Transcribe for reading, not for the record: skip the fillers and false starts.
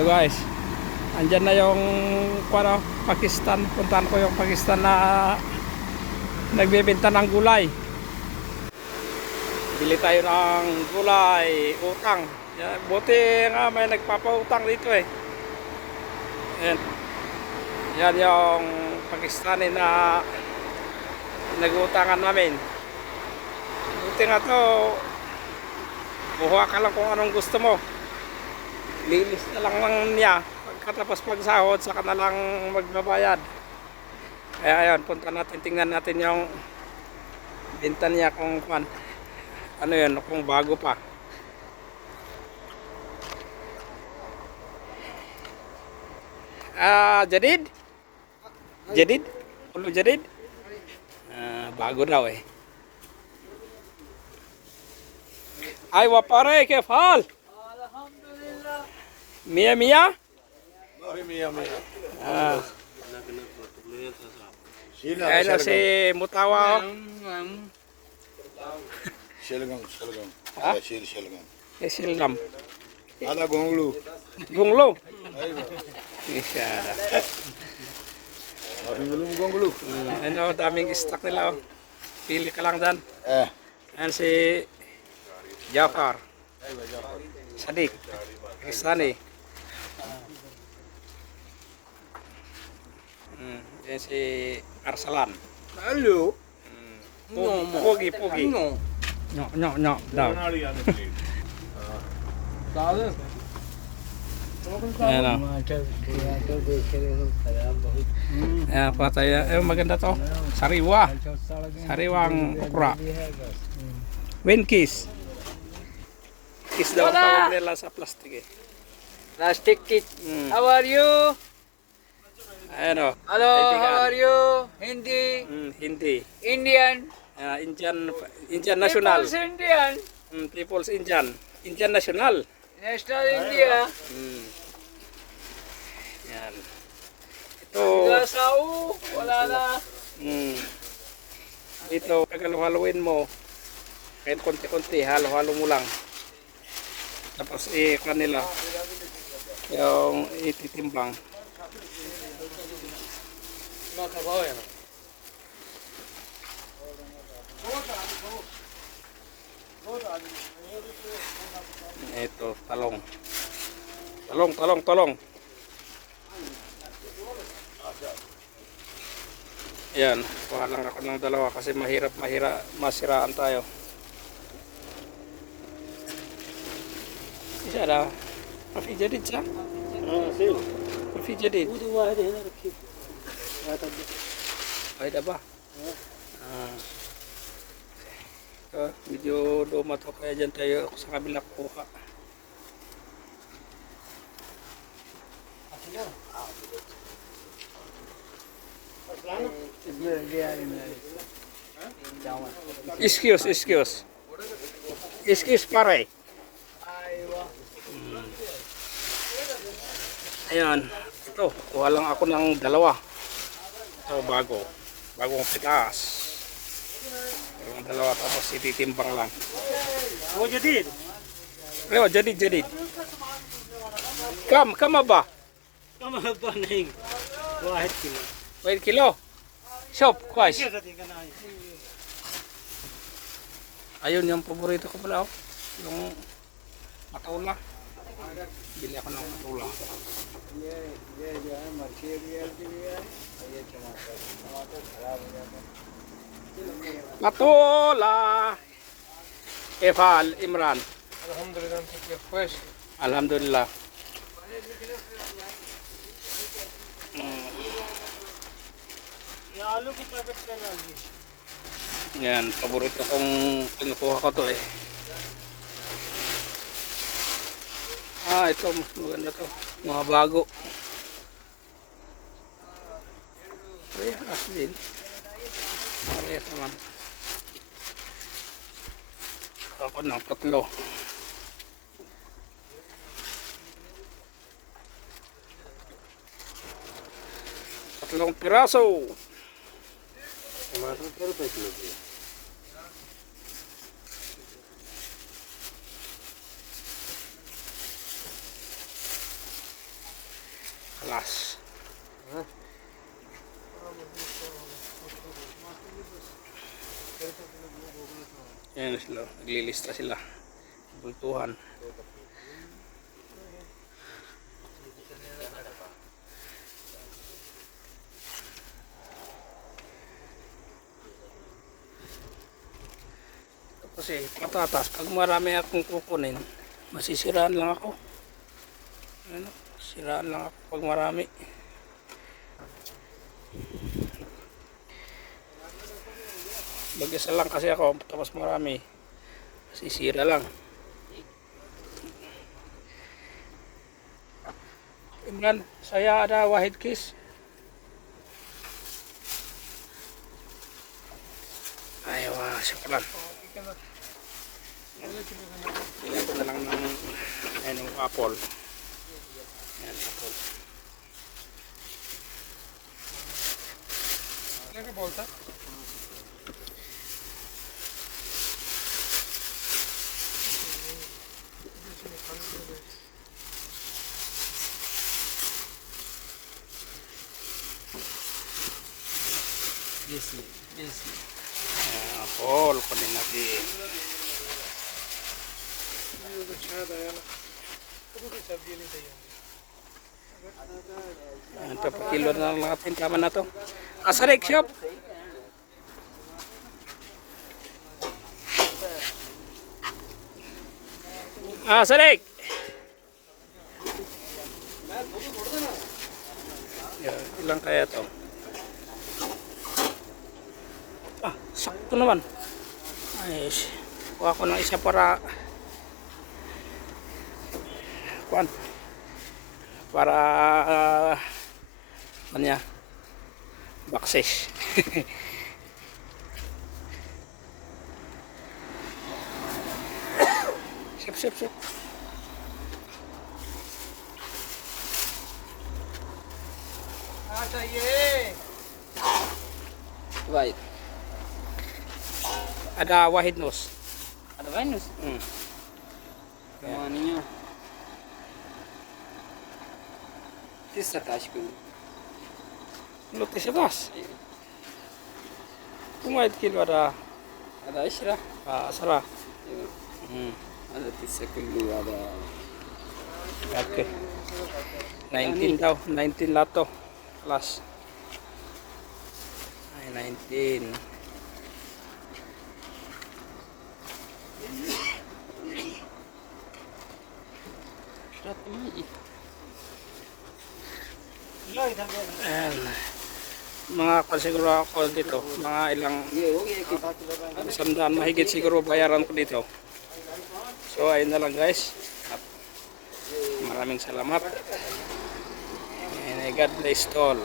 Hello guys. Andyan na yung Pakistan. Puntahan ko yung Pakistan na nagbebenta ng gulay. Bili tayo ng gulay, utang. Buti nga may nagpapautang dito eh. Ayan. Yan yung Pakistani na nag-utangan namin. Buti nga to, kuha ka lang kung anong gusto mo. Lilis na lang niya. Pagkatapos pagsahod, saka na lang magbabayad. Kaya ayun, punta natin, tingnan natin yung binta niya kung ano yun, kung bago pa. Jadid? Jadid? Ulo jadid? Bago daw eh. Ay wapare, kaya hal? Alhamdulillah. Mia Mia? Mia Mia. Ayun si Mutawa. Shelgam, Shelgam. Ha? Shelgam. Silgam. Ada gonglu. Gunglo. Isa. Gonglu. Ano, daming stock nila. Oh. Pili ka lang dyan. Ayan si Jafar. Sadiq. Pakistani. Yan si Arsalan. Hello. Pogi. No. Daw. Ayan o. Ayan pa tayo. Maganda to. Sariwa. Sariwang okra. Winkis. Kiss daw ang tawag nila sa plastic eh. Plastic kit. How are you? Ayan o. Hello, Kaibigan. how are you? Hindi. Hindi. Indian. Indian National. People's Indian. People's Indian. Indian National. National India. Yan. Ito. Gasao. Wala na. Ito, halo-haloin mo. Kahit konti-konti, halo-halo mo lang. Tapos kanila. Yung ititimbang. Ito, talong. Talong. Yan, kuha lang ako ng dalawa kasi mahirap masiraan tayo. Isa na. Mafi jadid siya? Mafi jadid. Ay ba? Medyo luma to kaya dyan tayo sa kabila kuha. Excuse pare. Ayan, ito, kuha lang ako ng dalawa. Ito bagong pitas. Yung dalawa tapos ititimbang lang. Jadid. Leo, jadid. Kam ba? Kama ba naing? 1 kilo. 1 kilo. Shop, kuwas. Ayun yung paborito ko pala. Yung matula. Bili ako ng matula. Matula. Efal Imran. Alhamdulillah. Yan, paborito kong kinukuha ko to eh. Ito mas maganda to. Mga bago. Parehas din. Parehas naman. Ako ng tatlo. Tatlong piraso. टमाटर क्या रुपए किलो की है? Plus. Ayan sila, naglilista sila. Bultuhan. Kasi patatas, pag marami akong kukunin, masisiraan lang ako. Ano, siraan lang ako pag marami. Mag-isa lang kasi ako, tapos marami, masisira lang. Imran, saya ada wahid kis. Ayaw, syukran. Tingnan ko na lang ng apple. Ayan, apple. Ano ka bolta? Yes. Ayan, apple. Kunin natin. Ayan, papakilo na lang natin. Tama na to. Asarik shop. Asarik. Yan, ilang kaya to? Sakto naman. Ayos. Kuha ko ng isa para kuan. Para ano baksis. Sip. चाहिए Right. Ada wahid nus. ada Venus kemaninya kisah tasku Lutis sebelas. Kumait kilo ada ada Isra salah. ada tisha kilo ada Okay. 19 daw, 19 lato. Plus. Ay, 19. Ayan. Mga siguro ako dito, mga ilang sandaan, mahigit siguro bayaran ko dito. So ayun na lang guys. At maraming salamat. And God bless all.